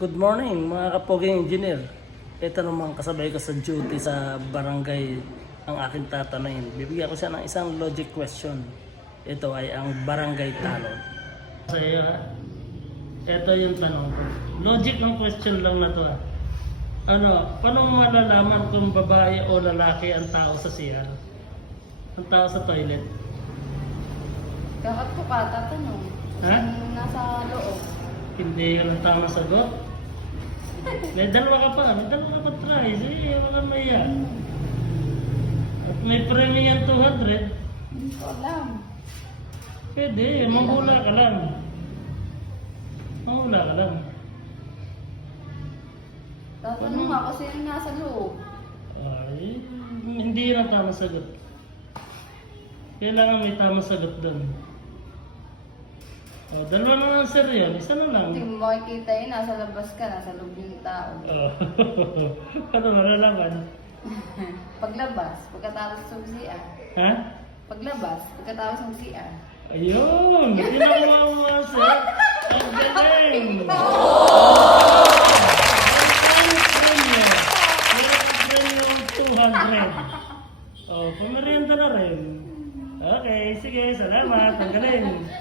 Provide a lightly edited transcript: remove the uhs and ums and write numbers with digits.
Good morning mga kapoging engineer. Ito naman kasabay ko sa duty sa barangay ang aking tatanayin. Bibigyan ko siya ng isang logic question. Ito ay ang barangay talon. Sa iyo ha? Ito yung tanong ko. Logic ng question lang na to ha. Paano malalaman kung babae o lalaki ang tao sa CR? Ang tao sa toilet? Dapat ko ka tatanong. Ha? Nasa loob. Hindi ka ng tamang sagot? May dalawa ka pa try. Sige, wala maya. At may premium yan 200. Hindi ko alam. Pwede, manghula ka lang. Manghula ka lang. Tatanong ako sino nasa loob. Ay, hindi yun ang tamang sagot. Kailangan may tamang sagot doon. Dalawa na lang sir yun, isa na lang. Hindi mo makikita yun, nasa labas ka, nasa loob yung tao. Ano malalaman? Paglabas, pagkatapos ng CR. Ha? Paglabas, pagkatapos ng CR. Ayun! Ginawa mo sir! Ang galing! Premium 200. Pamerienda na rin. Okay, sige, salamat. Ang galing.